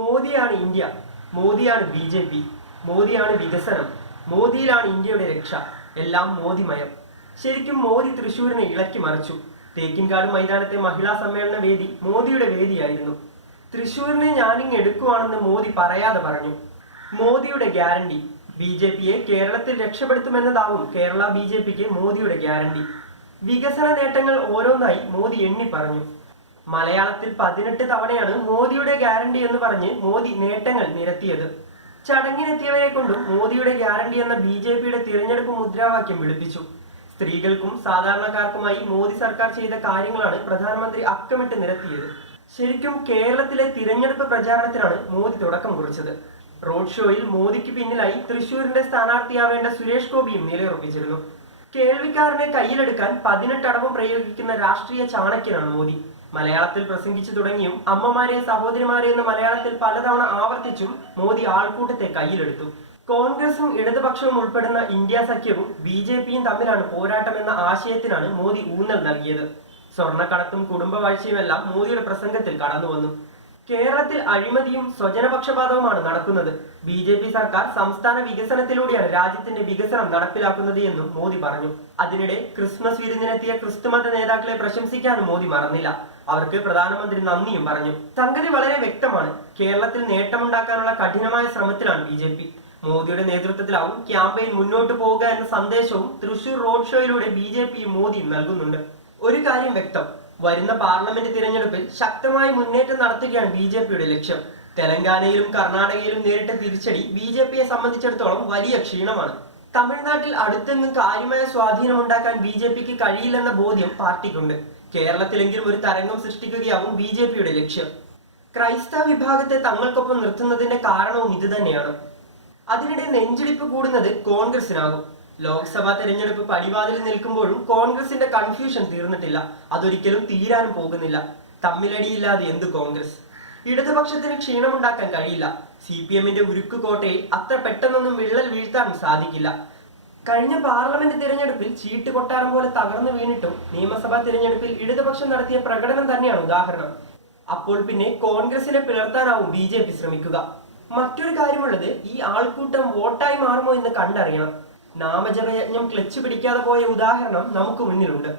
മോദിയാണ് India മോദിയാണ് B J P മോദിയാണ് വികസനം മോദിയിലാണ് ഇന്ത്യയുടെ രക്ഷ എല്ലാം മോദിമയം. ശരിക്കും മോദി തൃശൂരിനെ ഇളക്കി മറിച്ചു. തേക്കിൻകാട് മൈതാനത്തെ മഹിളാ സമ്മേളന വേദി മോദിയുടെ വേദിയായിരുന്നു. തൃശൂരിനെ ഞാനിങ് എടുക്കുവാണെന്ന് മോദി പറയാതെ പറഞ്ഞു. മോദിയുടെ ഗ്യാരണ്ടി ബി ജെ പിയെ കേരളത്തിൽ രക്ഷപ്പെടുത്തുമെന്നതാവും കേരള ബി ജെ പിക്ക് മോദിയുടെ ഗ്യാരണ്ടി. വികസന നേട്ടങ്ങൾ ഓരോന്നായി മോദി എണ്ണി പറഞ്ഞു. മലയാളത്തിൽ പതിനെട്ട് തവണയാണ് മോദിയുടെ ഗ്യാരണ്ടി എന്ന് പറഞ്ഞ് മോദി നേട്ടങ്ങൾ നിരത്തിയത്. ചടങ്ങിനെത്തിയവരെ കൊണ്ടും മോദിയുടെ ഗ്യാരണ്ടി എന്ന ബി ജെ പിയുടെ തിരഞ്ഞെടുപ്പ് മുദ്രാവാക്യം വിളിപ്പിച്ചു. സ്ത്രീകൾക്കും സാധാരണക്കാർക്കുമായി മോദി സർക്കാർ ചെയ്ത കാര്യങ്ങളാണ് പ്രധാനമന്ത്രി അക്കമിട്ട് നിരത്തിയത്. ശരിക്കും കേരളത്തിലെ തിരഞ്ഞെടുപ്പ് പ്രചാരണത്തിനാണ് മോദി തുടക്കം കുറിച്ചത്. റോഡ് ഷോയിൽ മോദിക്ക് പിന്നിലായി തൃശൂരിന്റെ സ്ഥാനാർത്ഥിയാവേണ്ട സുരേഷ് ഗോപിയും നിലയുറപ്പിച്ചിരുന്നു. കേൾവിക്കാരനെ കയ്യിലെടുക്കാൻ പതിനെട്ടടവും പ്രയോഗിക്കുന്ന രാഷ്ട്രീയ ചാണക്യനാണ് മോദി. മലയാളത്തിൽ പ്രസംഗിച്ചു തുടങ്ങിയും അമ്മമാരെ സഹോദരിമാരെ എന്ന് മലയാളത്തിൽ പലതവണ ആവർത്തിച്ചും മോദി ആൾക്കൂട്ടത്തെ കയ്യിലെടുത്തു. കോൺഗ്രസും ഇടതുപക്ഷവും ഉൾപ്പെടുന്ന ഇന്ത്യ സഖ്യവും ബി ജെ പിയും തമ്മിലാണ് പോരാട്ടം എന്ന ആശയത്തിനാണ് മോദി ഊന്നൽ നൽകിയത്. സ്വർണക്കടത്തും കുടുംബവാഴ്ചയുമെല്ലാം മോദിയുടെ പ്രസംഗത്തിൽ കടന്നു വന്നു. കേരളത്തിൽ അഴിമതിയും സ്വജനപക്ഷപാതവുമാണ് നടക്കുന്നത്. ബി ജെ പി സർക്കാർ സംസ്ഥാന വികസനത്തിലൂടെയാണ് രാജ്യത്തിന്റെ വികസനം നടപ്പിലാക്കുന്നത് എന്നും മോദി പറഞ്ഞു. അതിനിടെ ക്രിസ്മസ് വിരുന്നിനെത്തിയ ക്രിസ്തുമത നേതാക്കളെ പ്രശംസിക്കാനും മോദി മറന്നില്ല. അവർക്ക് പ്രധാനമന്ത്രി നന്ദിയും പറഞ്ഞു. സംഗതി വളരെ വ്യക്തമാണ്. കേരളത്തിൽ നേട്ടമുണ്ടാക്കാനുള്ള കഠിനമായ ശ്രമത്തിലാണ് ബി ജെ പി. മോദിയുടെ നേതൃത്വത്തിലാവും ക്യാമ്പയിൻ മുന്നോട്ട് പോവുക എന്ന സന്ദേശവും തൃശൂർ റോഡ് ഷോയിലൂടെ ബി ജെ പി മോദിയും നൽകുന്നുണ്ട്. ഒരു കാര്യം വ്യക്തം. വരുന്ന പാർലമെന്റ് തിരഞ്ഞെടുപ്പിൽ ശക്തമായ മുന്നേറ്റം നടത്തുകയാണ് ബി ജെ പിയുടെ ലക്ഷ്യം. തെലങ്കാനയിലും കർണാടകയിലും നേരിട്ട തിരിച്ചടി ബി ജെ പിയെ സംബന്ധിച്ചിടത്തോളം വലിയ ക്ഷീണമാണ്. തമിഴ്നാട്ടിൽ അടുത്തെങ്ങും കാര്യമായ സ്വാധീനം ഉണ്ടാക്കാൻ ബി ജെ പിക്ക് കഴിയില്ലെന്ന ബോധ്യം പാർട്ടിക്കുണ്ട്. കേരളത്തിലെങ്കിലും ഒരു തരംഗം സൃഷ്ടിക്കുകയാവും ബി ജെ പിയുടെ ലക്ഷ്യം. ക്രൈസ്തവ വിഭാഗത്തെ തങ്ങൾക്കൊപ്പം നിർത്തുന്നതിന്റെ കാരണവും ഇതുതന്നെയാണ് അതിനിടെ നെഞ്ചിടിപ്പ് കൂടുന്നത് കോൺഗ്രസിനാകും ലോക്സഭാ തെരഞ്ഞെടുപ്പ് പടിവാതിൽ നിൽക്കുമ്പോഴും കോൺഗ്രസിന്റെ കൺഫ്യൂഷൻ തീർന്നിട്ടില്ല. അതൊരിക്കലും തീരാനും പോകുന്നില്ല. തമ്മിലടിയില്ലാതെ എന്ത് കോൺഗ്രസ്? ഇടതുപക്ഷത്തിന് ക്ഷീണമുണ്ടാക്കാൻ കഴിയില്ല. സി പി എമ്മിന്റെ ഉരുക്കുകോട്ടയിൽ അത്ര പെട്ടെന്നൊന്നും വിള്ളൽ വീഴ്ത്താനും സാധിക്കില്ല. കഴിഞ്ഞ പാർലമെന്റ് തിരഞ്ഞെടുപ്പിൽ ചീട്ട് കൊട്ടാരം പോലെ തകർന്നു വീണിട്ടും നിയമസഭാ തിരഞ്ഞെടുപ്പിൽ ഇടതുപക്ഷം നടത്തിയ പ്രകടനം തന്നെയാണ് ഉദാഹരണം. അപ്പോൾ പിന്നെ കോൺഗ്രസിനെ പിളർത്താനാവും ബി ജെ പി ശ്രമിക്കുക. മറ്റൊരു കാര്യമുള്ളത് ഈ ആൾക്കൂട്ടം വോട്ടായി മാറുമോ എന്ന് കണ്ടറിയണം. നാമജപയജ്ഞം ക്ലച്ച് പിടിക്കാതെ പോയ ഉദാഹരണം നമുക്ക് മുന്നിലുണ്ട്.